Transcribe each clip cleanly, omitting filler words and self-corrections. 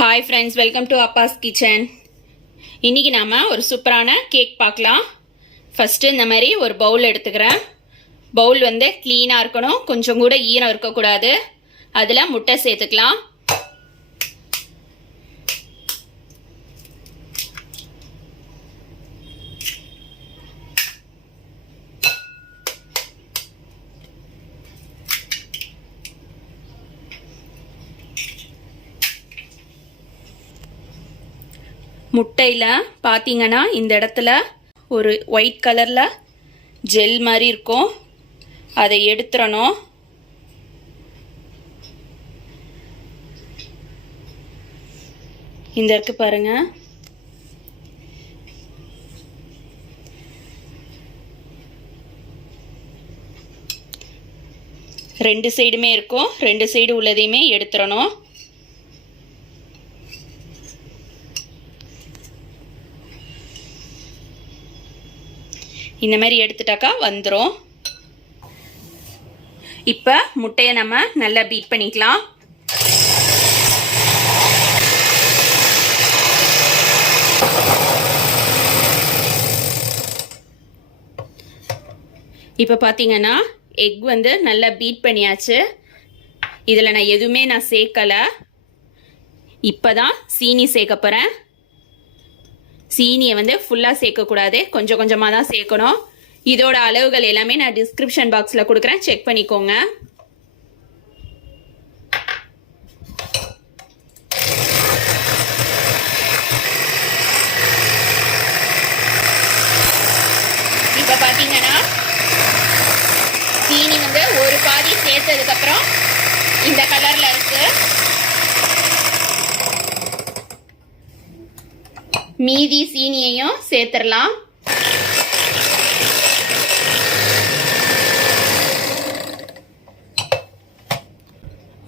Hi friends, welcome to Abbas kitchen. இன்றைக்கி நாம் ஒரு சூப்பரான கேக் பார்க்கலாம். ஃபஸ்ட்டு இந்த மாதிரி ஒரு பவுல் எடுத்துக்கிறேன். பவுல் வந்து க்ளீனாக இருக்கணும், கொஞ்சம் கூட ஈரம் இருக்கக்கூடாது. அதில் முட்டை சேர்த்துக்கலாம். முட்டையில் பார்த்தீங்கன்னா இந்த இடத்துல ஒரு ஒயிட் கலரில் ஜெல் மாதிரி இருக்கும், அதை எடுத்துடணும். இந்த இருக்கு பாருங்க. ரெண்டு சைடுமே இருக்கும், ரெண்டு சைடு உள்ளதையுமே எடுத்துடணும். இந்த மாதிரி எடுத்துட்டாக்கா வந்துடும். இப்போ முட்டையை நம்ம நல்லா பீட் பண்ணிக்கலாம். இப்போ பார்த்தீங்கன்னா எக் வந்து நல்லா பீட் பண்ணியாச்சு. இதில் நான் எதுவுமே சேர்க்கலை. இப்போ தான் சீனி சேர்க்க போகிறேன். சீனியை வந்து ஃபுல்லாக சேர்க்கக்கூடாது, கொஞ்சம் கொஞ்சமாக தான் சேர்க்கணும். இதோட அளவுகள் எல்லாமே நான் டிஸ்கிரிப்ஷன் பாக்ஸில் கொடுக்குறேன், செக் பண்ணிக்கோங்க. இப்போ பார்த்தீங்கன்னா சீனி வந்து ஒரு பாதி சேர்த்ததுக்கப்புறம் இந்த கலரில் இருக்குது. மீதி சீனியையும் சேர்த்துடலாம்.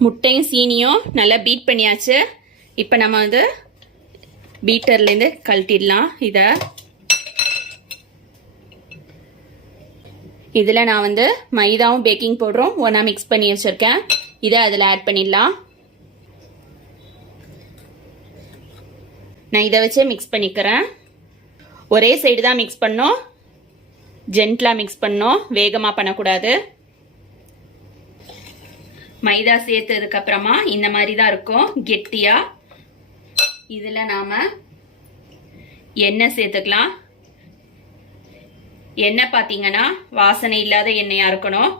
முட்டையும் சீனியும் நல்லா பீட் பண்ணியாச்சு. இப்போ நம்ம வந்து பீட்டர்லேருந்து கழட்டிடலாம். இதில் நான் வந்து மைதாவும் பேக்கிங் பவுடரும் ஒன்றா மிக்ஸ் பண்ணி வச்சுருக்கேன். இதை அதில் ஆட் பண்ணிடலாம். நான் இதை வச்சே மிக்ஸ் பண்ணிக்கிறேன். ஒரே சைடு தான் மிக்ஸ் பண்ணோம், ஜென்டலாக மிக்ஸ் பண்ணோம், வேகமாக பண்ணக்கூடாது. மைதா சேர்த்ததுக்கப்புறமா இந்த மாதிரி தான் இருக்கும் கெட்டியாக. இதில் நாம் எண்ணெய் சேர்த்துக்கலாம். எண்ணெய் பார்த்தீங்கன்னா வாசனை இல்லாத எண்ணெயாக இருக்கணும்.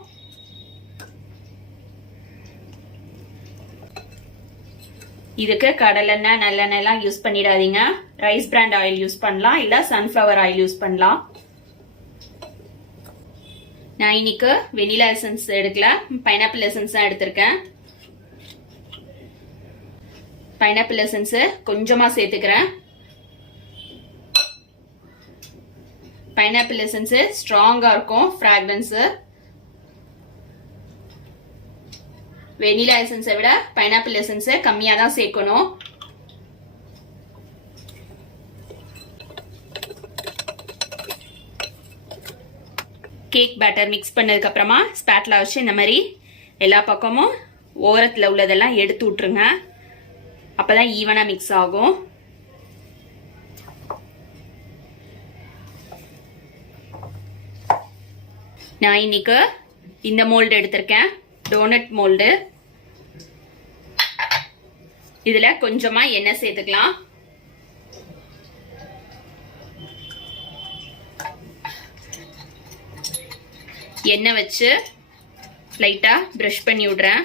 இதுக்கு கடலெண்ணெய் நல்லெண்ணெய்லாம் யூஸ் பண்ணிடாதீங்க. ரைஸ் பிராண்ட் ஆயில் யூஸ் பண்ணலாம், இல்லை சன்ஃப்ளவர் ஆயில் யூஸ் பண்ணலாம். நான் இன்னைக்கு வெனிலா எசன்ஸ் எடுக்கல, பைனாப்பிள் எசன்ஸ் தான் எடுத்திருக்கேன். பைனாப்பிள் எசன்ஸ் கொஞ்சமாக சேர்த்துக்கிறேன். பைனாப்பிள் எசன்ஸ் ஸ்ட்ராங்காக இருக்கும் ஃப்ராக்ரன்ஸு. வெனிலா எசன்ஸை விட பைனாப்பிள் எசன்ஸை கம்மியாக தான் சேர்க்கணும். கேக் பேட்டர் மிக்ஸ் பண்ணதுக்கு அப்புறமா ஸ்பேட்லா வச்சு இந்த மாதிரி எல்லா பக்கமும் ஓரத்தில் உள்ளதெல்லாம் எடுத்து விட்டுருங்க. அப்பதான் ஈவனாக மிக்ஸ் ஆகும். நான் இன்னைக்கு இந்த மோல்டு எடுத்திருக்கேன், டோனட் மோல்டு. இதுல கொஞ்சமா எண்ணெய் சேர்த்துக்கலாம். எண்ணெய் வச்சு லைட்டா பிரஷ் பண்ணி விடுறேன்.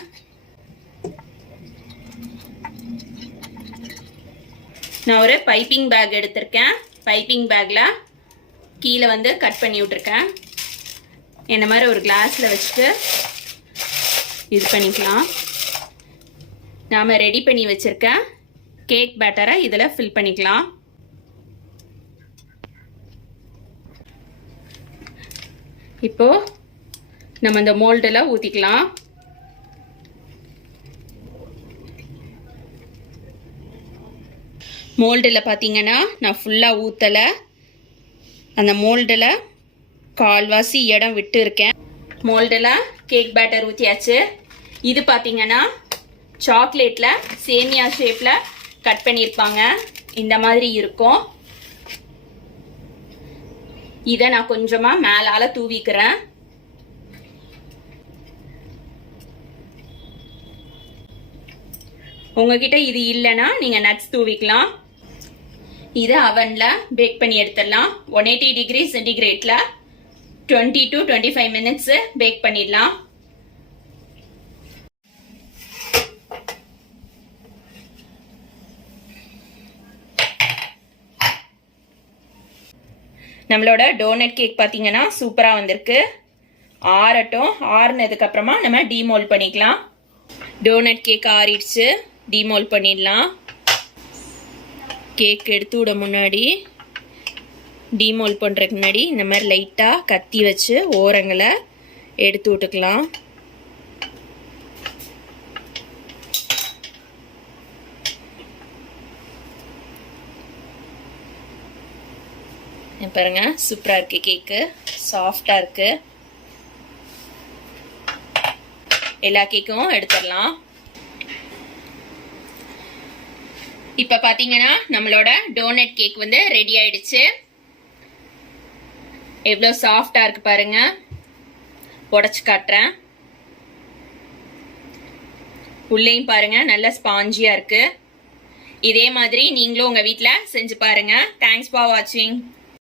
நான் ஒரு பைப்பிங் பேக் எடுத்திருக்கேன். பைப்பிங் பேக்ல கீழே வந்து கட் பண்ணி விட்டுருக்கேன். இந்த மாதிரி ஒரு கிளாஸ்ல வச்சுட்டு இது பண்ணிக்கலாம். நாம ரெடி பண்ணி வச்சிருக்க கேக் பேட்டரை இதில் ஃபில் பண்ணிக்கலாம். இப்போ நம்ம இந்த மோல்டில் ஊற்றிக்கலாம். மோல்டில் பார்த்தீங்கன்னா நான் ஃபுல்லாக ஊற்றலை, அந்த மோல்டில் கால்வாசி இடம் விட்டு இருக்கேன். மோல்டில் கேக் பேட்டர் ஊற்றியாச்சு. இது பார்த்தீங்கன்னா சாக்லேட்டில் சேமியா ஷேப்பில் கட் பண்ணியிருப்பாங்க. இந்த மாதிரி இருக்கும். இதை நான் கொஞ்சமா மேலால தூவிக்கிறேன். உங்ககிட்ட இது இல்லைன்னா நீங்க நட்ஸ் தூவிக்கலாம். இதை அவன்ல பேக் பண்ணி எடுத்துடலாம். 180 டிகிரி சென்டிகிரேட்ல 20 to 25 மினிட்ஸ் பேக் பண்ணிடலாம். நம்மளோட டோனட் கேக் பார்த்தீங்கன்னா சூப்பரா வந்திருக்கு. ஆறட்டும். ஆறுனதுக்கு அப்புறமா நம்ம டீமோல்ட் பண்ணிக்கலாம். டோனட் கேக் ஆறிடுச்சு. டீமோல்ட் பண்ணிடலாம். கேக் எடுத்து விட முன்னாடி டீமோல்ட் பண்ணுறதுக்கு முன்னாடி இந்த மாதிரி லைட்டாக கத்தி வச்சு ஓரங்களை எடுத்து விட்டுக்கலாம். பாருங்க, சூப்பராக இருக்கு. கேக்கு சாஃப்டாக இருக்கு. எல்லா கேக்கும் எடுத்துடலாம். இப்ப பாத்தீங்கன்னா நம்மளோட டோனட் கேக் வந்து ரெடி ஆயிடுச்சு. எவ்வளவு சாஃப்டா இருக்கு பாருங்க. உடைச்சு காட்டுறேன். உள்ளேயும் பாருங்க, நல்ல ஸ்பாஞ்சியா இருக்கு. இதே மாதிரி நீங்களும் உங்க வீட்ல செஞ்சு பாருங்க. தேங்க்ஸ் ஃபார் வாட்சிங்.